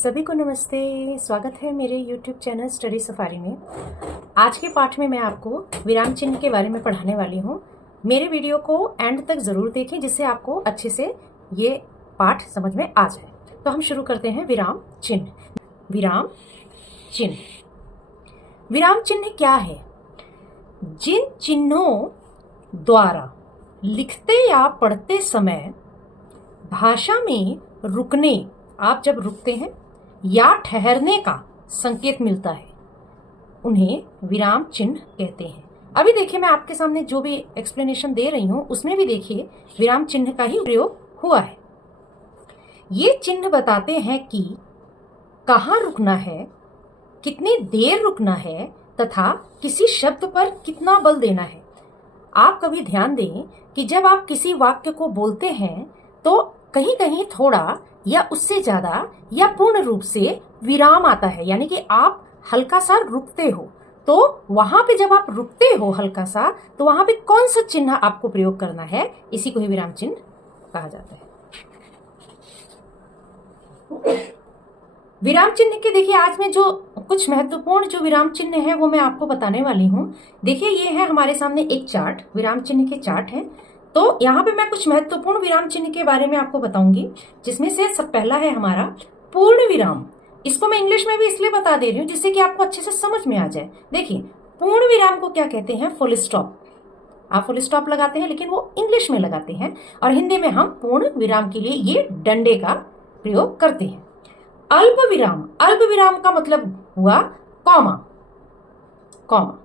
सभी को नमस्ते। स्वागत है मेरे YouTube चैनल स्टडी सफारी में। आज के पाठ में मैं आपको विराम चिन्ह के बारे में पढ़ाने वाली हूँ। मेरे वीडियो को एंड तक ज़रूर देखें जिससे आपको अच्छे से ये पाठ समझ में आ जाए। तो हम शुरू करते हैं विराम चिन्ह। विराम चिन्ह, विराम चिन्ह क्या है? जिन चिन्हों द्वारा लिखते या पढ़ते समय भाषा में रुकने, आप जब रुकते हैं या ठहरने का संकेत मिलता है, उन्हें विराम चिन्ह कहते हैं। अभी देखिए, मैं आपके सामने जो भी एक्सप्लेनेशन दे रही हूं उसमें भी देखिए विराम चिन्ह का ही प्रयोग हुआ है। ये चिन्ह बताते हैं कि कहाँ रुकना है, कितनी देर रुकना है तथा किसी शब्द पर कितना बल देना है। आप कभी ध्यान दें कि जब आप किसी वाक्य को बोलते हैं तो कहीं कहीं थोड़ा या उससे ज्यादा या पूर्ण रूप से विराम आता है, यानी कि आप हल्का सा रुकते हो। तो वहां पे जब आप रुकते हो हल्का सा, तो वहां पे कौन सा चिन्ह आपको प्रयोग करना है, इसी को ही विराम चिन्ह कहा जाता है। विराम चिन्ह के देखिए, आज में जो कुछ महत्वपूर्ण जो विराम चिन्ह है वो मैं आपको बताने वाली हूँ। देखिए, ये है हमारे सामने एक चार्ट, विराम चिन्ह के चार्ट है। तो यहाँ पे मैं कुछ महत्वपूर्ण विराम चिन्ह के बारे में आपको बताऊंगी, जिसमें से सब पहला है हमारा पूर्ण विराम। इसको मैं इंग्लिश में भी इसलिए बता दे रही हूँ जिससे कि आपको अच्छे से समझ में आ जाए। देखिए, पूर्ण विराम को क्या कहते हैं? Full stop. आप फुल स्टॉप लगाते हैं लेकिन वो इंग्लिश में लगाते हैं, और हिंदी में हम पूर्ण विराम के लिए ये डंडे का प्रयोग करते हैं। अल्प विराम, अल्प विराम का मतलब हुआ कॉमा। कॉमा,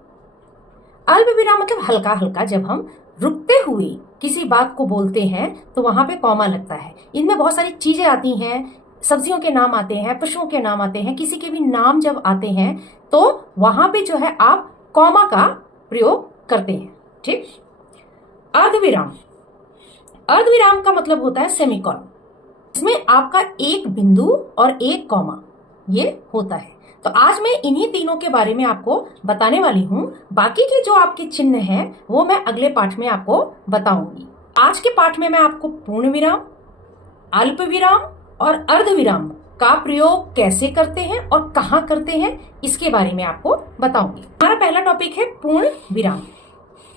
अल्प विराम मतलब हल्का हल्का, जब हम रुकते हुए किसी बात को बोलते हैं तो वहां पे कॉमा लगता है। इनमें बहुत सारी चीजें आती हैं, सब्जियों के नाम आते हैं, पशुओं के नाम आते हैं, किसी के भी नाम जब आते हैं तो वहां पे जो है आप कॉमा का प्रयोग करते हैं। ठीक। अर्धविराम, अर्धविराम का मतलब होता है सेमीकोलन। इसमें आपका एक बिंदु और एक कॉमा ये होता है। तो आज मैं इन्हीं तीनों के बारे में आपको बताने वाली हूँ। बाकी के जो आपके चिन्ह हैं वो मैं अगले पाठ में आपको बताऊंगी। आज के पाठ में मैं आपको पूर्ण विराम, अल्प विराम और अर्धविराम का प्रयोग कैसे करते हैं और कहाँ करते हैं, इसके बारे में आपको बताऊंगी। हमारा पहला टॉपिक है पूर्ण विराम।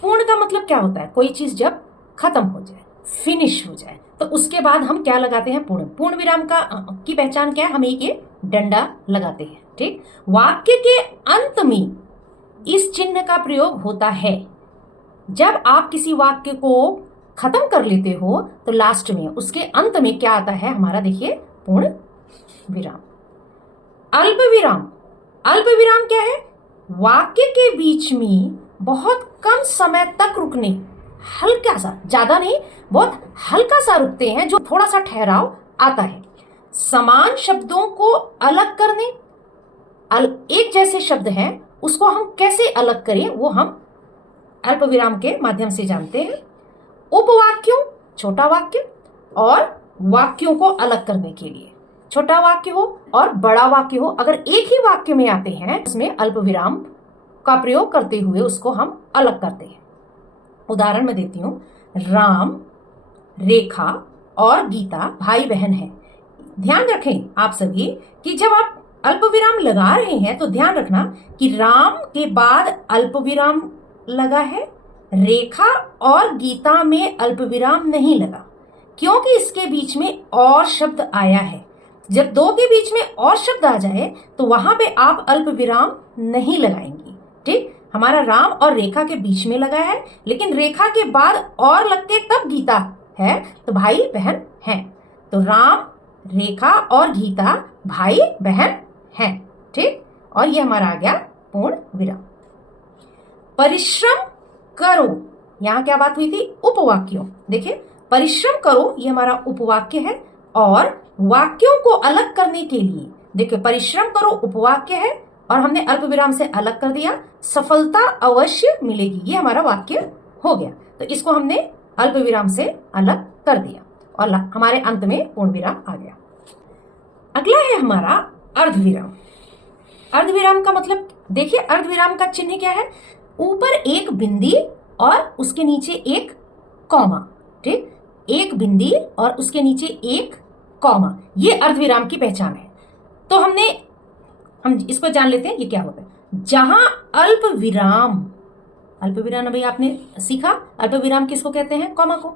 पूर्ण का मतलब क्या होता है? कोई चीज जब खत्म हो जाए, फिनिश हो जाए, तो उसके बाद हम क्या लगाते हैं? पूर्ण। पूर्ण विराम की पहचान क्या है? हम एक ये डंडा लगाते हैं। ठीक। वाक्य के अंत में इस चिन्ह का प्रयोग होता है। जब आप किसी वाक्य को खत्म कर लेते हो तो लास्ट में उसके अंत में क्या आता है हमारा? देखिए, पूर्ण विराम। अल्प विराम, अल्प विराम क्या है? वाक्य के बीच में बहुत कम समय तक रुकने, हल्का सा, ज्यादा नहीं, बहुत हल्का सा रुकते हैं, जो थोड़ा सा ठहराव आता है। समान शब्दों को अलग करने, एक जैसे शब्द हैं उसको हम कैसे अलग करें वो हम अल्प विराम के माध्यम से जानते हैं। उपवाक्यों, छोटा वाक्य और वाक्यों को अलग करने के लिए, छोटा वाक्य हो और बड़ा वाक्य हो, अगर एक ही वाक्य में आते हैं उसमें अल्प विराम का प्रयोग करते हुए उसको हम अलग करते हैं। उदाहरण में देती हूं, राम, रेखा और गीता भाई बहन हैं। ध्यान रखें आप सभी कि जब आप अल्प विराम लगा रहे हैं तो ध्यान रखना कि राम के बाद अल्प विराम लगा है, रेखा और गीता में अल्प विराम नहीं लगा, क्योंकि इसके बीच में और शब्द आया है। जब दो के बीच में और शब्द आ जाए तो वहां पे आप अल्प विराम नहीं लगाएंगे। ठीक। हमारा राम और रेखा के बीच में लगा है, लेकिन रेखा के बाद और लगते तब गीता है, तो भाई बहन हैं। तो राम, रेखा और गीता भाई बहन हैं। ठीक। और ये हमारा आ गया पूर्ण विराम। परिश्रम करो, यहां क्या बात हुई थी? उपवाक्यों। देखिए, परिश्रम करो ये हमारा उपवाक्य है, और वाक्यों को अलग करने के लिए देखिए, परिश्रम करो उपवाक्य है और हमने अल्प विराम से अलग कर दिया, सफलता अवश्य मिलेगी, ये हमारा वाक्य हो गया। तो इसको हमने अल्प विराम से अलग कर दिया और हमारे अंत में पूर्ण विराम आ गया। अगला है हमारा अर्धविराम। अर्धविराम का मतलब देखिए, अर्धविराम का चिन्ह क्या है? ऊपर एक बिंदी और उसके नीचे एक कॉमा। ठीक। एक बिंदी और उसके नीचे एक कॉमा, ये अर्धविराम की पहचान है। तो हम इसको जान लेते हैं ये क्या होता है। जहां अल्प विराम भाई आपने सीखा, अल्प विराम किसको कहते हैं? कॉमा को।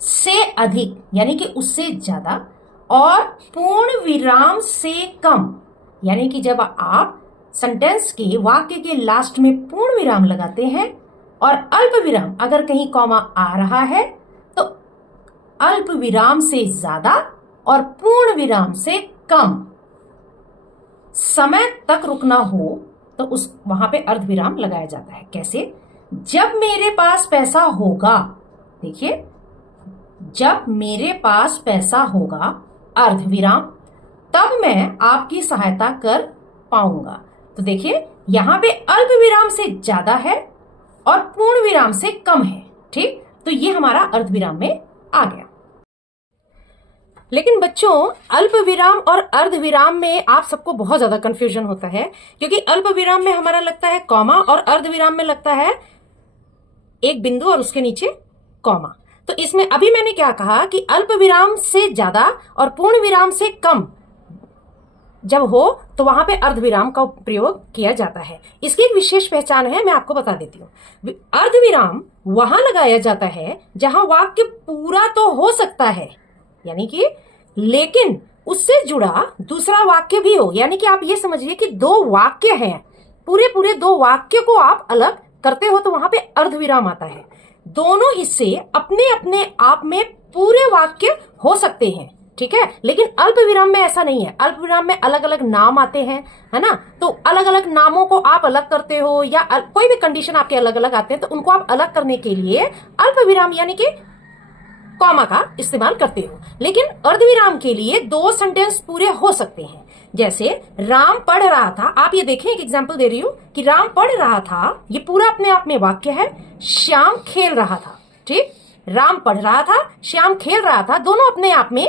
से अधिक यानी कि उससे ज्यादा, और पूर्ण विराम से कम यानी कि जब आप सेंटेंस के वाक्य के लास्ट में पूर्ण विराम लगाते हैं और अल्प विराम अगर कहीं कॉमा आ रहा है तो अल्प विराम से ज्यादा और पूर्ण विराम से कम समय तक रुकना हो तो उस वहां पे अर्ध विराम लगाया जाता है। कैसे? जब मेरे पास पैसा होगा, देखिए, जब मेरे पास पैसा होगा अर्ध विराम, तब मैं आपकी सहायता कर पाऊंगा। तो देखिए यहां पे अल्प विराम से ज्यादा है और पूर्ण विराम से कम है। ठीक, तो ये हमारा अर्ध विराम में आ गया। लेकिन बच्चों अल्प विराम और अर्ध विराम में आप सबको बहुत ज्यादा कंफ्यूजन होता है, क्योंकि अल्प विराम में हमारा लगता है कॉमा और अर्ध विराम में लगता है एक बिंदु और उसके नीचे कॉमा। तो इसमें अभी मैंने क्या कहा कि अल्प विराम से ज्यादा और पूर्ण विराम से कम जब हो तो वहां पे अर्ध विराम का प्रयोग किया जाता है। इसकी एक विशेष पहचान है, मैं आपको बता देती हूँ। अर्ध विराम वहां लगाया जाता है जहां वाक्य पूरा तो हो सकता है, यानी कि लेकिन उससे जुड़ा दूसरा वाक्य भी हो। यानी कि आप ये समझिए कि दो वाक्य हैं, पूरे दो वाक्य को आप अलग करते हो तो वहां पे अर्ध विराम आता है। दोनों हिस्से अपने अपने आप में पूरे वाक्य हो सकते हैं, ठीक है, लेकिन अल्प विराम में ऐसा नहीं है। अल्प विराम में अलग अलग नाम आते हैं, है ना, तो अलग अलग नामों को आप अलग करते हो या कोई भी कंडीशन आपके अलग अलग आते हैं तो उनको आप अलग करने के लिए अल्प विराम यानी कि कॉमा का इस्तेमाल करते हो। लेकिन अर्धविराम के लिए दो सेंटेंस पूरे हो सकते हैं। जैसे राम पढ़ रहा था, आप ये देखें, एक एग्जांपल दे रही हूं कि राम पढ़ रहा था, ये पूरा अपने आप में वाक्य है। श्याम खेल रहा था, ठीक, राम पढ़ रहा था, श्याम खेल रहा था, दोनों अपने आप में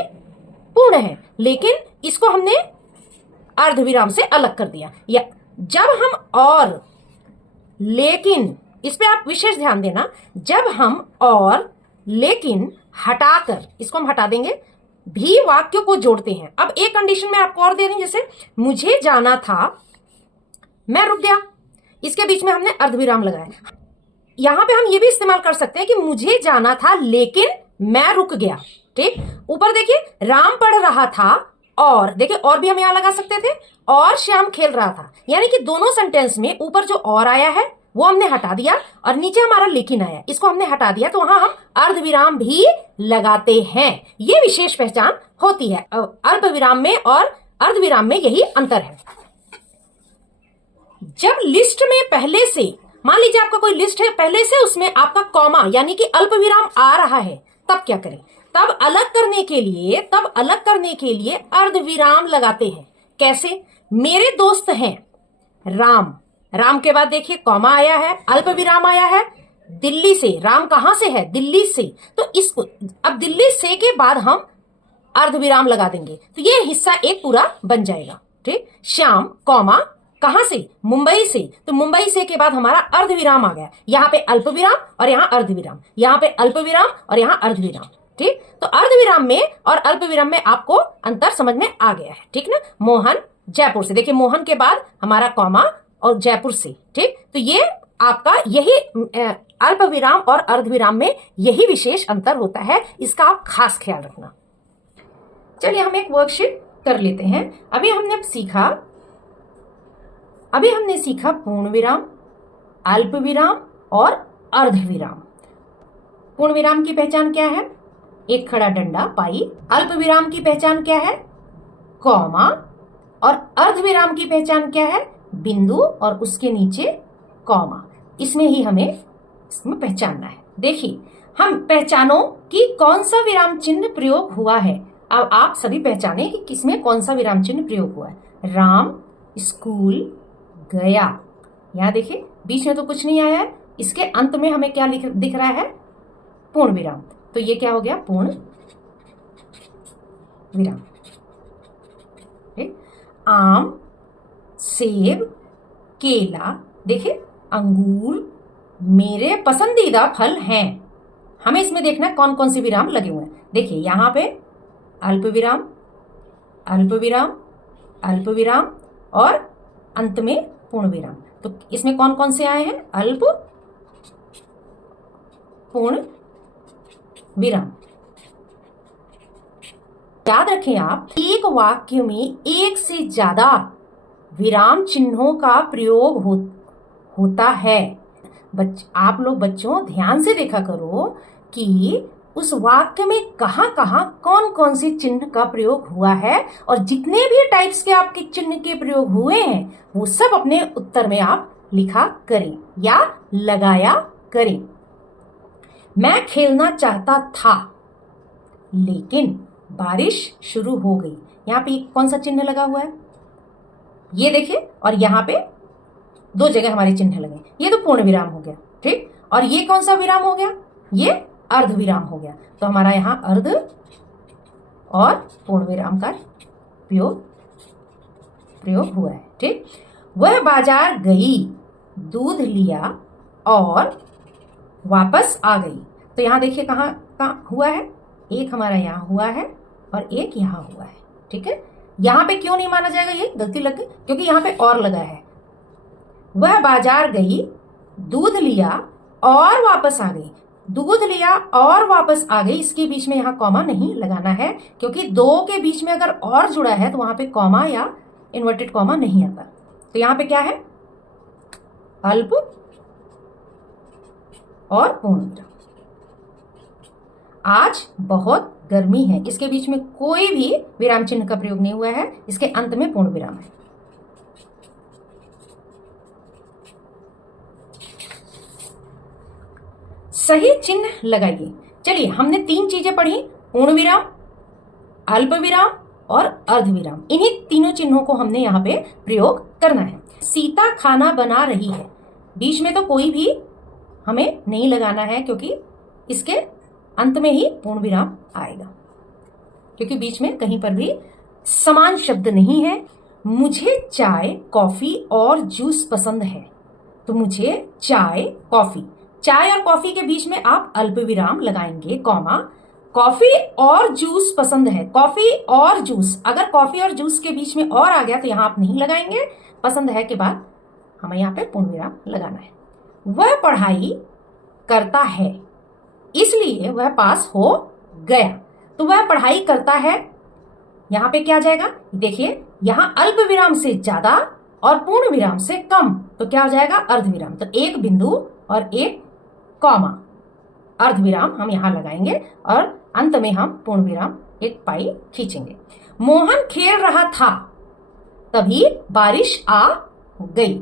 पूर्ण है, लेकिन इसको हमने अर्धविराम से अलग कर दिया। या जब हम और लेकिन, इस पे आप विशेष ध्यान देना, जब हम और लेकिन हटाकर, इसको हम हटा देंगे, भी वाक्य को जोड़ते हैं। अब एक कंडीशन में आपको और दे दें, जैसे मुझे जाना था, मैं रुक गया, इसके बीच में हमने अर्धविराम लगाया। यहां पे हम ये भी इस्तेमाल कर सकते हैं कि मुझे जाना था लेकिन मैं रुक गया, ठीक। ऊपर देखिए राम पढ़ रहा था, और देखिए और भी हम यहां लगा सकते थे, और श्याम खेल रहा था, यानी कि दोनों सेंटेंस में ऊपर जो और आया है वो हमने हटा दिया और नीचे हमारा लेकिन आया, इसको हमने हटा दिया, तो वहां हम अर्धविराम भी लगाते हैं। ये विशेष पहचान होती है अल्प विराम में और अर्धविराम में, यही अंतर है। जब लिस्ट में पहले से, मान लीजिए आपका कोई लिस्ट है, पहले से उसमें आपका कॉमा यानी कि अल्प विराम आ रहा है, तब क्या करें? तब अलग करने के लिए अर्धविराम लगाते हैं। कैसे? मेरे दोस्त हैं राम, राम के बाद देखिए कॉमा आया है, अल्प विराम आया है, दिल्ली से, राम कहां से है? दिल्ली से, तो इसको अब दिल्ली से के बाद हम अर्धविराम लगा देंगे, तो ये हिस्सा एक पूरा बन जाएगा, ठीक। श्याम कॉमा कहां से? मुंबई से, तो मुंबई से के बाद हमारा अर्धविराम आ गया, यहां पे अल्प विराम और यहां अर्धविराम, यहां पे अल्प विराम और यहां अर्धविराम, ठीक। तो अर्धविराम में और अल्प विराम में आपको अंतर समझ में आ गया है, ठीक ना। मोहन जयपुर से, देखिए मोहन के बाद हमारा कॉमा और जयपुर से, ठीक। तो ये आपका यही अल्प विराम और अर्धविराम में यही विशेष अंतर होता है, इसका आप खास ख्याल रखना। चलिए हम एक वर्कशीट कर लेते हैं। अभी हमने सीखा पूर्ण विराम, अल्प विराम और अर्धविराम। पूर्ण विराम की पहचान क्या है? एक खड़ा डंडा पाई। अल्प विराम की पहचान क्या है? कॉमा। और अर्धविराम की पहचान क्या है? बिंदु और उसके नीचे कॉमा। इसमें ही हमें इसमें पहचानना है। देखिए हम पहचानो कि कौन सा विराम चिन्ह प्रयोग हुआ है। अब आप सभी पहचाने कि किसमें कौन सा विराम चिन्ह प्रयोग हुआ है। राम स्कूल गया, यहां देखिए बीच में तो कुछ नहीं आया है, इसके अंत में हमें क्या दिख रहा है? पूर्ण विराम। तो ये क्या हो गया? पूर्ण विराम। आम, सेब, केला, देखिए अंगूर मेरे पसंदीदा फल हैं। हमें इसमें देखना कौन कौन से विराम लगे हुए हैं। देखिए यहां पे अल्प विराम, अल्प विराम, अल्प विराम और अंत में पूर्ण विराम। तो इसमें कौन कौन से आए हैं? अल्प, पूर्ण विराम। याद रखें आप, एक वाक्य में एक से ज्यादा विराम चिन्हों का प्रयोग होता है। आप लोग बच्चों ध्यान से देखा करो कि उस वाक्य में कहाँ कहाँ कौन कौन सी चिन्ह का प्रयोग हुआ है, और जितने भी टाइप्स के आपके चिन्ह के प्रयोग हुए हैं वो सब अपने उत्तर में आप लिखा करें या लगाया करें। मैं खेलना चाहता था लेकिन बारिश शुरू हो गई। यहाँ पे कौन सा चिन्ह लगा हुआ है? ये देखिए, और यहाँ पे दो जगह हमारे चिन्ह लगे। ये तो पूर्ण विराम हो गया, ठीक। और ये कौन सा विराम हो गया? ये अर्ध विराम हो गया। तो हमारा यहाँ अर्ध और पूर्ण विराम का प्रयोग हुआ है, ठीक। वह बाजार गई, दूध लिया और वापस आ गई। तो यहाँ देखिए कहाँ कहाँ हुआ है? एक हमारा यहाँ हुआ है और एक यहाँ हुआ है, ठीक है। यहाँ पे क्यों नहीं माना जाएगा? ये गलती लग गई क्योंकि यहाँ पे और लगा है। वह बाजार गई, दूध लिया और वापस आ गई। दूध लिया और वापस आ गई, इसके बीच में यहाँ कॉमा नहीं लगाना है क्योंकि दो के बीच में अगर और जुड़ा है तो वहां पे कॉमा या इन्वर्टेड कॉमा नहीं आता। तो यहाँ पे क्या है? अल्प और पूर्ण विराम। आज बहुत गर्मी है, इसके बीच में कोई भी विराम चिन्ह का प्रयोग नहीं हुआ है, इसके अंत में पूर्ण विराम है। सही चिन्ह लगाइए। चलिए, हमने तीन चीजें पढ़ी, पूर्ण विराम, अल्प विराम और अर्ध विराम। इन्हीं तीनों चिन्हों को हमने यहाँ पे प्रयोग करना है। सीता खाना बना रही है, बीच में तो कोई भी हमें नहीं लगाना है क्योंकि इसके अंत में ही पूर्ण विराम आएगा, क्योंकि बीच में कहीं पर भी समान शब्द नहीं है। मुझे चाय, कॉफी और जूस पसंद है। तो मुझे चाय, कॉफी, चाय और कॉफी के बीच में आप अल्प विराम लगाएंगे, कॉमा। कॉफी और जूस पसंद है, कॉफी और जूस। अगर कॉफी और जूस के बीच में और आ गया तो यहाँ आप नहीं लगाएंगे, पसंद है के बाद हमें यहाँ पे पूर्ण विराम लगाना है। वह पढ़ाई करता है इसलिए वह पास हो गया। तो वह पढ़ाई करता है, यहाँ पे क्या आ जाएगा? देखिए, यहाँ अल्प विराम से ज्यादा और पूर्ण विराम से कम, तो क्या हो जाएगा? अर्ध विराम। तो एक बिंदु और एक कॉमा, अर्ध विराम हम यहाँ लगाएंगे और अंत में हम पूर्ण विराम एक पाई खींचेंगे। मोहन खेल रहा था तभी बारिश आ गई।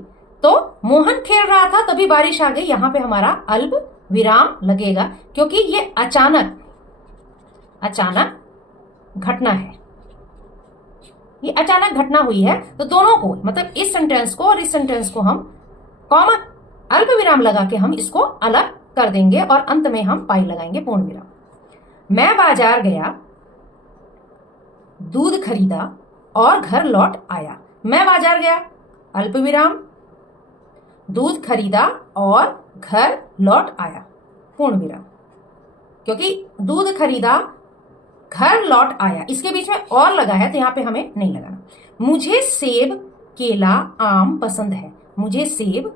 तो मोहन खेल रहा था तभी बारिश आ गई, यहाँ पे हमारा अल्प विराम लगेगा क्योंकि ये अचानक घटना है, ये अचानक घटना हुई है। तो दोनों को, मतलब इस सेंटेंस को और इस सेंटेंस को हम कॉमा अल्प विराम लगा के हम इसको अलग कर देंगे और अंत में हम पाई लगाएंगे, पूर्ण विराम। मैं बाजार गया, दूध खरीदा और घर लौट आया। मैं बाजार गया, अल्प विराम, दूध खरीदा और घर लौट आया, पूर्ण विराम। क्योंकि दूध खरीदा, घर लौट आया, इसके बीच में और लगा है तो यहाँ पे हमें नहीं लगाना। मुझे सेब, केला, आम पसंद है। मुझे सेब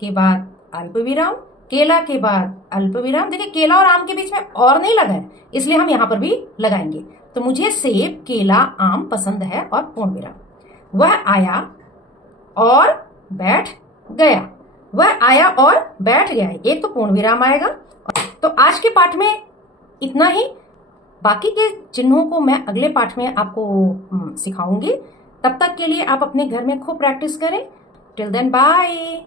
के बाद अल्प विराम, केला के बाद अल्प विराम। देखिए, केला और आम के बीच में और नहीं लगा है, इसलिए हम यहाँ पर भी लगाएंगे। तो मुझे सेब, केला, आम पसंद है और पूर्ण विराम। वह आया और बैठ गया, वह आया और बैठ गया, एक तो पूर्ण विराम आएगा। तो आज के पाठ में इतना ही, बाकी के चिन्हों को मैं अगले पाठ में आपको सिखाऊंगी। तब तक के लिए आप अपने घर में खूब प्रैक्टिस करें। Till then, bye.